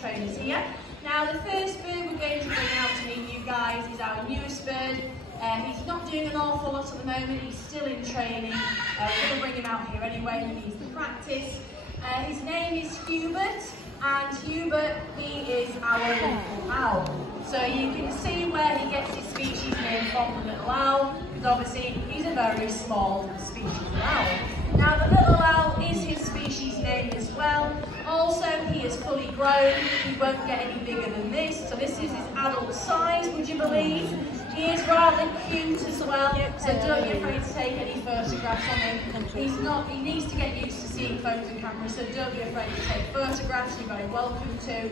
trainers here. Now the first bird we're going to bring out to meet you guys is our newest bird. He's not doing an awful lot at the moment, he's still in training. We're going to bring him out here anyway, he needs to practice. His name is Hubert, and Hubert, he is our little owl. So you can see where he gets his species name from, the little owl, because obviously he's a very small species of owl. Now the little owl is his species name as well. Also, he is fully grown, he won't get any bigger than this. So this is his adult size, would you believe? He is rather cute as well, so don't be afraid to take any photographs on him. He needs to get used to seeing phones and cameras, so don't be afraid to take photographs, you're very welcome to.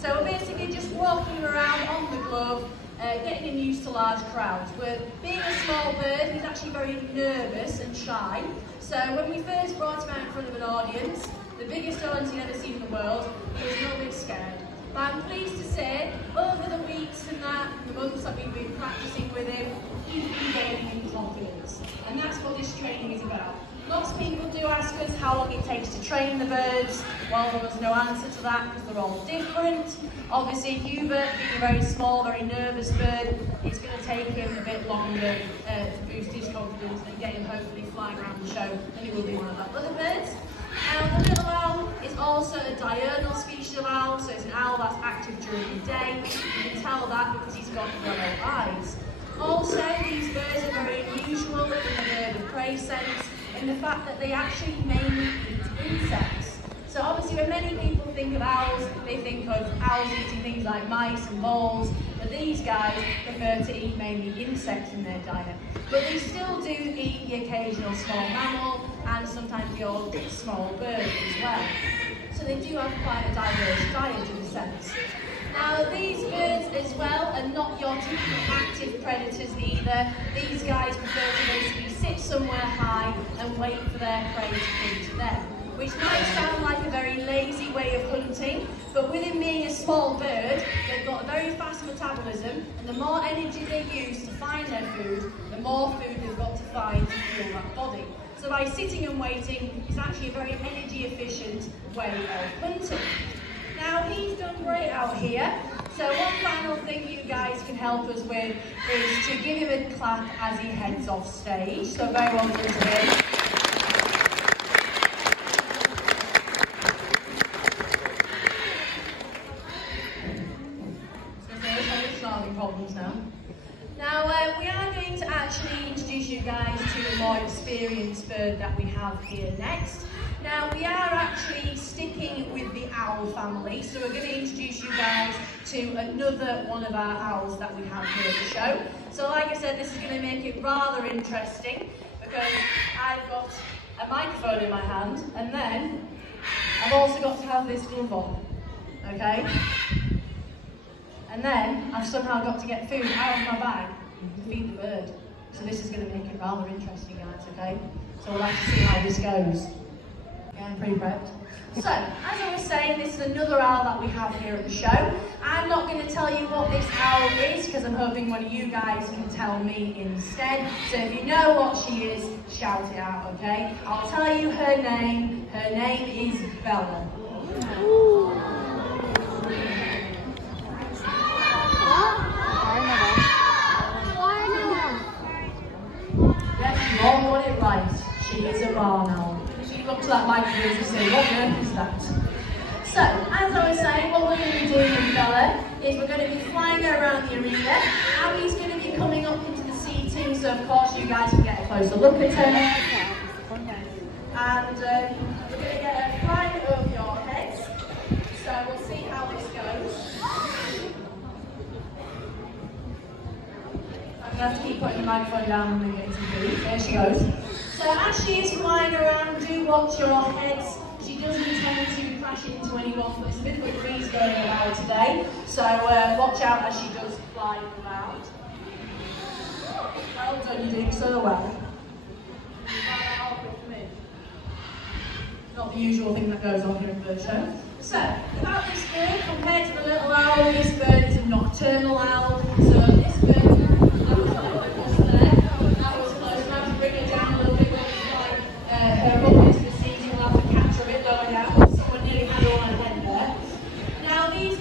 So we're basically just walking around on the glove, getting him used to large crowds. Being a small bird, he's actually very nervous and shy. So when we first brought him out in front of an audience, the biggest audience he'd ever seen in the world, he was a little bit scared. But I'm pleased to say, over the weeks and the months that we've been practicing with him, he's been gaining in confidence. And that's what this training is about. Lots of people do ask us how long it takes to train the birds. Well, there was no answer to that because they're all different. Obviously, Hubert, being a very small, very nervous bird, it's going to take him a bit longer to boost his confidence and get him hopefully flying around the show than he will be one of our other birds. Now, the little owl is also a diurnal species of owl, so it's an owl that's active during the day. You can tell that because he's got yellow eyes. Also, these birds are very unusual in the bird of prey sense, in the fact that they actually mainly eat insects. So obviously when many people think of owls, they think of owls eating things like mice and moles, but these guys prefer to eat mainly insects in their diet. But they still do eat the occasional small mammal and sometimes the odd small bird as well. So they do have quite a diverse diet in a sense. Now these birds as well are not your typical active predators either. These guys prefer to basically sit somewhere high and wait for their prey to come to them. Which might sound like a very lazy way of hunting, but with him being a small bird, they've got a very fast metabolism, and the more energy they use to find their food, the more food they've got to find to fuel that body. So by sitting and waiting, it's actually a very energy efficient way of hunting. Now he's done great out here, so one final thing you guys can help us with is to give him a clap as he heads off stage, so very well done to him. Problems now. Now we are going to actually introduce you guys to a more experienced bird that we have here next. Now we are actually sticking with the owl family, so we're going to introduce you guys to another one of our owls that we have here at the show. So like I said, this is going to make it rather interesting because I've got a microphone in my hand and then I've also got to have this glove on, okay? And then I've somehow got to get food out of my bag to feed the bird. So this is going to make it rather interesting, guys, okay? So we'll have to see how this goes. Yeah, I'm pretty prepped. So, as I was saying, this is another owl that we have here at the show. I'm not going to tell you what this owl is, because I'm hoping one of you guys can tell me instead. So if you know what she is, shout it out, okay? I'll tell you her name. Her name is Bella. You all got it right. She is a barn owl. She looked to that microphone to say, what on earth is that? So, as I was saying, what we're going to be doing with Bella is we're going to be flying her around the arena. Abby's going to be coming up into the seating, so of course you guys can get a closer look at her. And we're going to get her flying over your heads. So we'll see how this goes. I'm going to have to keep putting the microphone down and get some food. There she goes. So as she is flying around, do watch your heads. She doesn't intend to crash into anyone, but there's a bit of a breeze going about today. So watch out as she does fly around. Well done, you're doing so well. Not the usual thing that goes on here in bird show. So, about this bird, compared to the little owl, this bird is a nocturnal owl. So this bird, that was there. That was close. I have to bring her down a little bit when we fly her up into the seat. We'll have to catch her a bit lower down. Someone nearly had her on her head there. Now these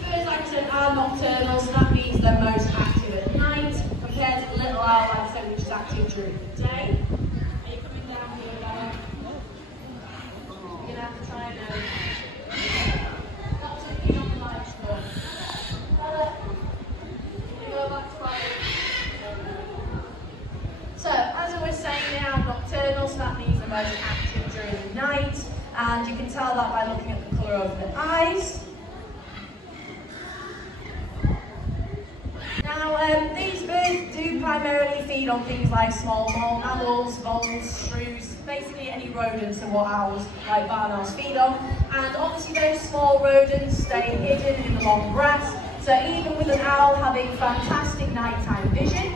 are nocturnal, so that means they're most active at night, compared to the little owl, like I said, which is active during the day. Are you coming down here, Bella? You're going to have to try and not to be on the microphone. Bella, can you go back to our... So, as I was saying, they are nocturnal, so that means they're most active during the night, and you can tell that by looking at the colour of their eyes. Now, these birds do primarily feed on things like small mammals, voles, shrews, basically any rodents and what owls, like barn owls, feed on. And obviously those small rodents stay hidden in the long grass, so even with an owl having fantastic nighttime vision,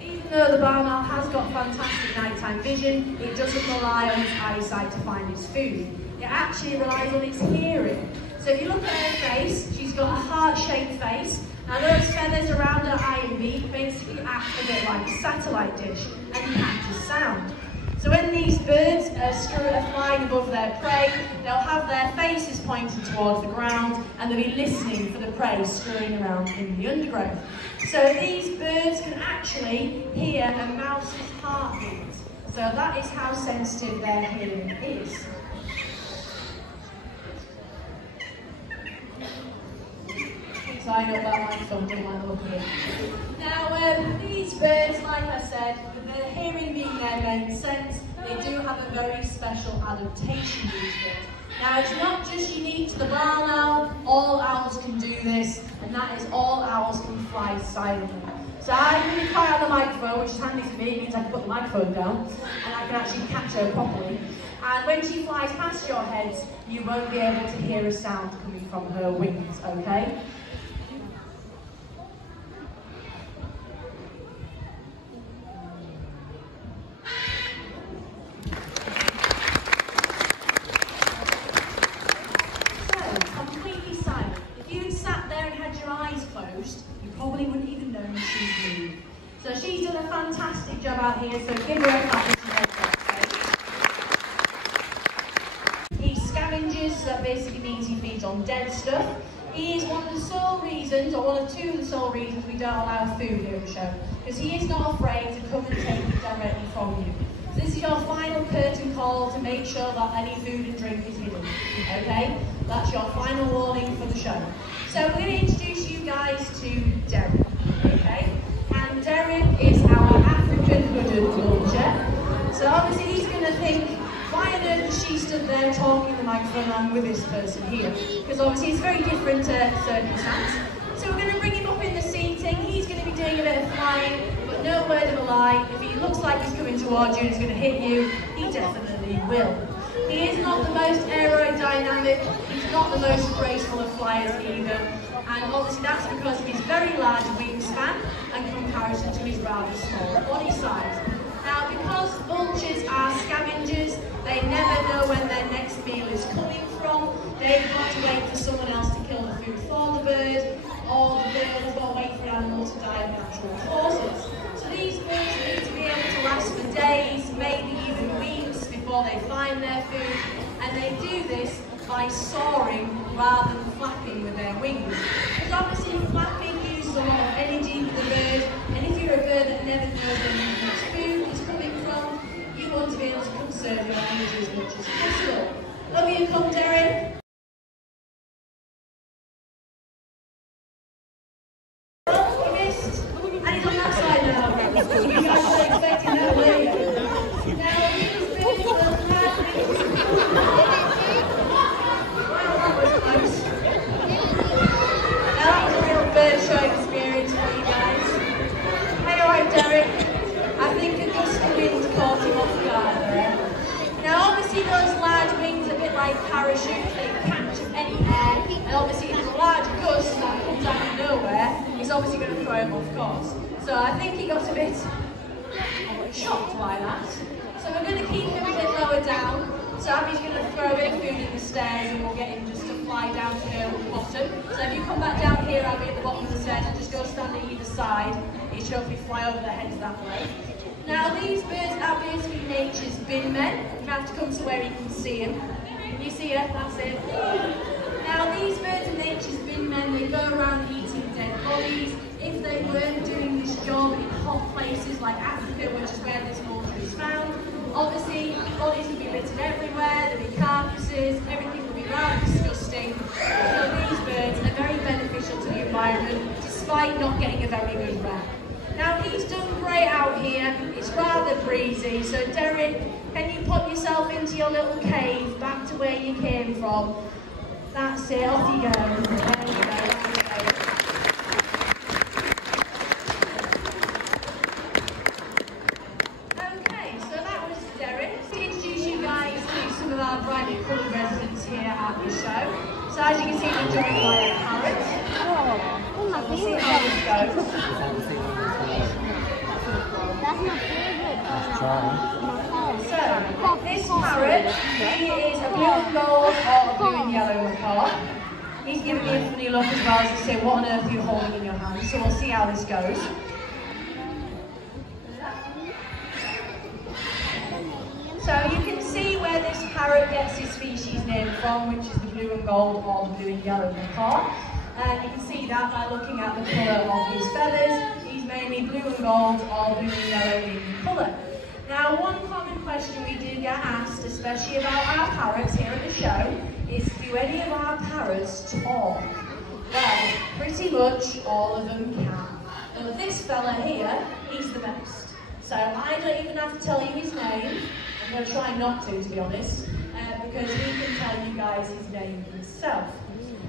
even though the barn owl has got fantastic nighttime vision, it doesn't rely on its eyesight to find its food. It actually relies on its hearing. So if you look at her face, she's got a heart-shaped face, and those feathers around her eye and beak basically act a bit like a satellite dish and captures sound. So when these birds are flying above their prey, they'll have their faces pointed towards the ground and they'll be listening for the prey scurrying around in the undergrowth. So these birds can actually hear a mouse's heartbeat. So that is how sensitive their hearing is. Line up that microphone, don't like the look of it. Now, these birds, like I said, with their hearing being their main sense, they do have a very special adaptation, these birds. Now, it's not just unique to the barn owl, all owls can do this, and that is all owls can fly silently. So I'm really quiet on the microphone, which is handy for me, it means I can put the microphone down, and I can actually catch her properly. And when she flies past your heads, you won't be able to hear a sound coming from her wings, okay? You probably wouldn't even know she's moved. So she's done a fantastic job out here, so give her a clap. He scavenges, so that basically means he feeds on dead stuff. He is one of the sole reasons, or one of two of the sole reasons we don't allow food here at the show, because he is not afraid to come and take it directly from you. So this is your final curtain call to make sure that any food and drink is hidden, okay? That's your final warning for the show. So we're going to introduce you guys to Derek, okay? And Derek is our African hooded vulture. So obviously he's going to think, why on earth is she stood there talking in the microphone and with this person here? Because obviously it's very different circumstance. So we're going to bring him up in the seating. He's going to be doing a bit of flying, but no word of a lie. If he looks like he's coming towards you and he's going to hit you, he definitely will. He is not the most aerodynamic, he's not the most graceful of flyers either, and obviously that's because of his very large wingspan in comparison to his rather small body size. Now, because vultures are scavengers, they never know when their next meal is coming from. They've got to wait for someone else to kill the food for the bird, or the bird has got to wait for the animal to die of natural causes. So these birds need to be able to last for days, maybe even weeks, before they find their food, and they do this by soaring rather than flapping with their wings. Because obviously flapping uses a lot of energy for the bird, and if you're a bird that never knows where the next food is coming from, you want to be able to conserve your energy as much as possible. Love you, come Derek. Oh, you missed, and he's on that side now. You guys are expecting that way. Now, these birds will bird show experience for you guys. Hey, alright Derek, I think a gust of wind caught him off guard there. Now obviously those large wings are a bit like parachutes, they catch any air, and obviously if there's a large gust that comes out of nowhere, it's obviously going to throw him off course. So I think he got a bit shocked by that. So we're going to keep him a bit lower down. So Abby's going to throw a bit of food in the stairs and we'll get him just to fly down to her at the bottom. So if you come back down here, Abby, at the bottom of the stairs and just go stand at either side, he should hopefully fly over their heads that way. Now these birds are basically nature's bin men. You have to come to where you can see them. Can you see here, that's it. Now these birds of nature's bin men, they go around eating dead bodies. If they weren't doing this job in hot places like Africa, which is where this water is found, obviously bodies would be littered everywhere, there'd be carcasses, everything would be rather disgusting. So these birds are very beneficial to the environment, despite not getting a very good rep. Now he's done great out here, it's rather breezy, so Derek, can you pop yourself into your little cave back to where you came from? That's it, off you go. There you go. Okay, so that was Derek. To introduce you guys to some of our brightly coloured residents here at the show. So as you can see, we're joined by a parrot. So we'll see how this goes. That's my favorite. So, this parrot, he is a blue and gold or a blue and yellow macaw. He's giving me a funny look as well as to say, what on earth are you holding in your hand? So we'll see how this goes. So you can see where this parrot gets his species name from, which is the blue and gold or the blue and yellow macaw. And you can see that by looking at the colour of his feathers. He's mainly blue and gold or blue and yellow in colour. Now, one common question we do get asked, especially about our parrots here at the show, is do any of our parrots talk? Well, pretty much all of them can. Now, this fella here, he's the best. So I don't even have to tell you his name. I'm going to try not to be honest, because he can tell you guys his name himself.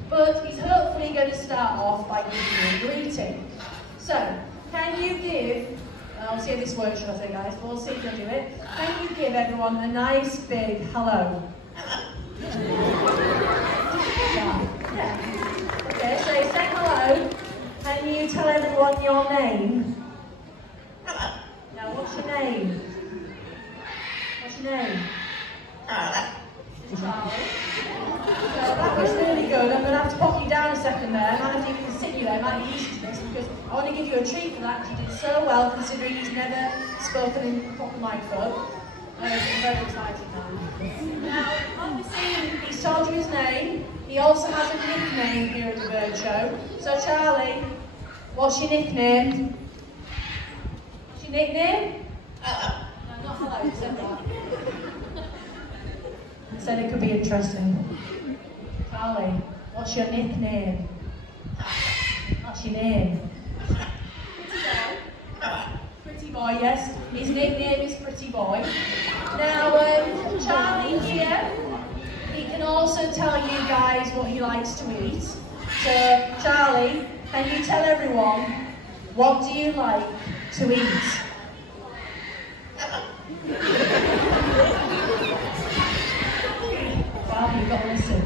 But he's hopefully going to start off by giving you a greeting. So, can you give, I'll see if this works, shall I say, guys, but we'll see if you'll do it. Can you give everyone a nice big hello? Yeah. Okay, so say hello. Can you tell everyone your name? Now, what's your name? What's your name? Charlie. So that was really good. I'm going to have to pop you down a second there. I might have to even sit you there. I might be used to this because I want to give you a treat for that. You did so well considering he's never spoken in proper microphone. I'm very excited now. Now, obviously, he's told you his name. He also has a nickname here at the Bird Show. So, Charlie, what's your nickname? What's your nickname? No, not hello, you said that. I said it could be interesting. Charlie, what's your nickname? What's your name? Pretty Boy, yes. His nickname is Pretty Boy. Now, Charlie here, he can also tell you guys what he likes to eat. So, Charlie, can you tell everyone, what do you like to eat? Well, you've got to listen.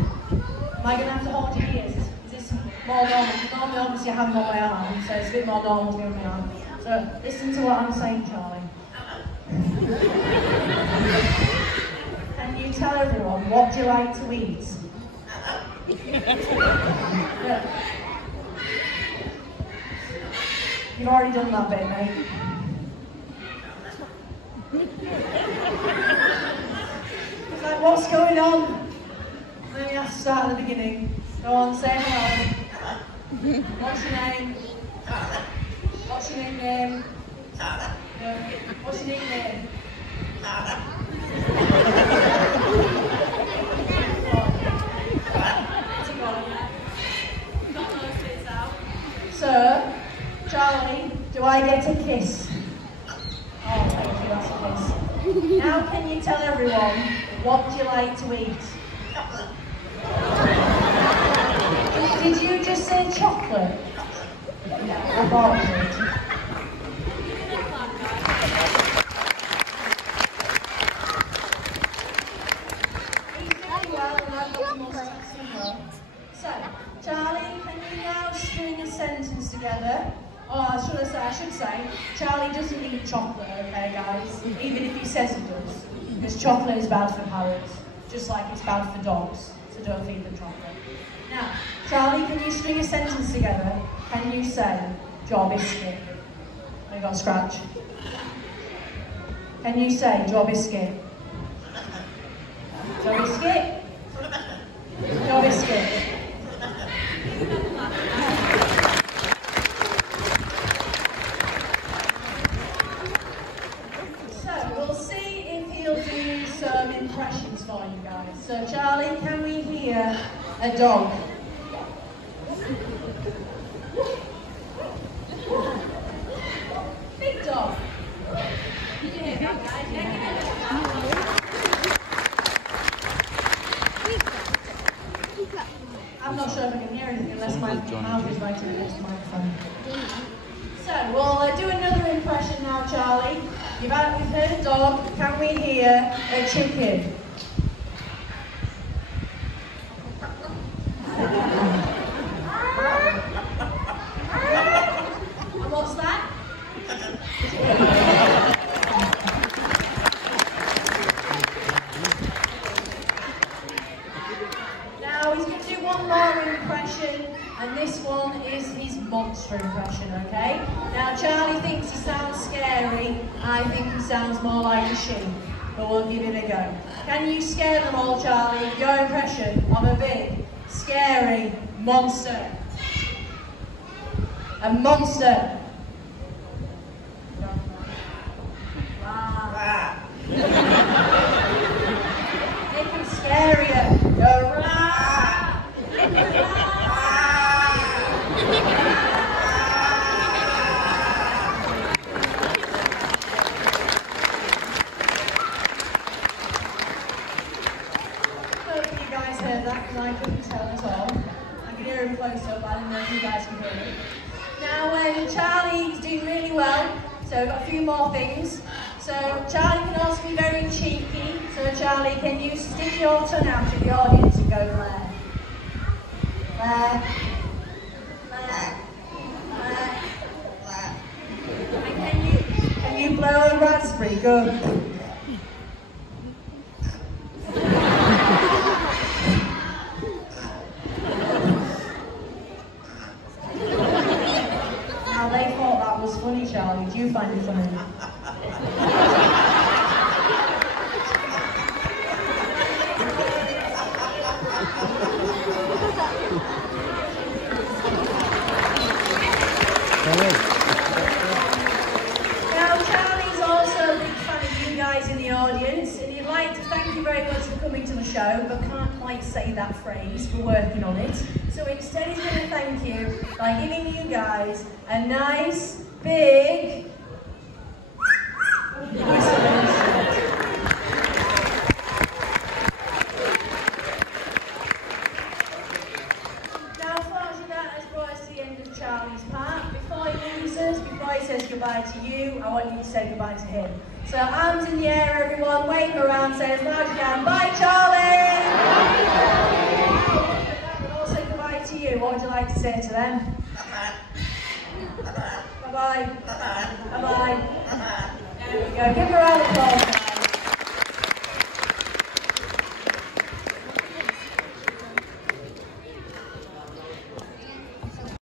Am I going to have to hold your ears? Is this more normal? Normally, obviously, I have them on my arm, so it's a bit more normal to be on my arm. So, listen to what I'm saying, Charlie. Can you tell everyone, what do you like to eat? Yeah. You've already done that bit, mate. It's like, what's going on? Let me have to start at the beginning. Go on, say hello. What's your name? What's your nickname? What's your nickname? So, Charlie, do I get a kiss? Oh, thank you, that's a kiss. Now can you tell everyone, what do you like to eat? Did you just say chocolate? I thought you did. So, Charlie, can you now string a sentence together? Oh, I should say, Charlie doesn't eat chocolate, okay guys? Even if he says he does. Because chocolate is bad for parrots, just like it's bad for dogs, so don't feed them chocolate. Now, Charlie, can you string a sentence together? Can you say, job is skip? Oh, you got a scratch. Can you say, job is skip? Job is skip? So Charlie, can we hear a dog? Big dog. Did you hear that, guys? I'm not sure if I can hear anything unless my mouth is right to the next microphone. So we'll do another impression now, Charlie. You've heard a dog. Can we hear a chicken? And what's that? Now he's going to do one more impression, and this one is his monster impression, okay? Now Charlie thinks he sounds scary, I think he sounds more like a sheep, but we'll give it a go. Can you scare them all, Charlie? Your impression of a big, scary monster. A monster. Wow. Make him scarier. Go rah. Hope you guys heard that because I couldn't tell at all. I could hear him close up, I didn't know if you guys could hear it. Now Charlie's doing really well, so we've got a few more things. So Charlie can also be very cheeky. So Charlie, can you stick your tongue out to the audience and go there? There. There. There. There. And can you blow a raspberry? Good. Now they thought that was funny, Charlie. Do you find it funny? Now Charlie's also a big fan of you guys in the audience, and he'd like to thank you very much for coming to the show, but can't quite say that phrase. We're working on it. So instead he's going to thank you by giving you guys a nice big Now unfortunately that has brought us to the end of Charlie's part. Before he leaves us, before he says goodbye to you, I want you to say goodbye to him. So arms in the air everyone, wave around, say as loud as you can, bye Charlie! And also goodbye to you, what would you like to say to them? Bye-bye. Bye-bye. Bye-bye. There we go, give him a round of applause.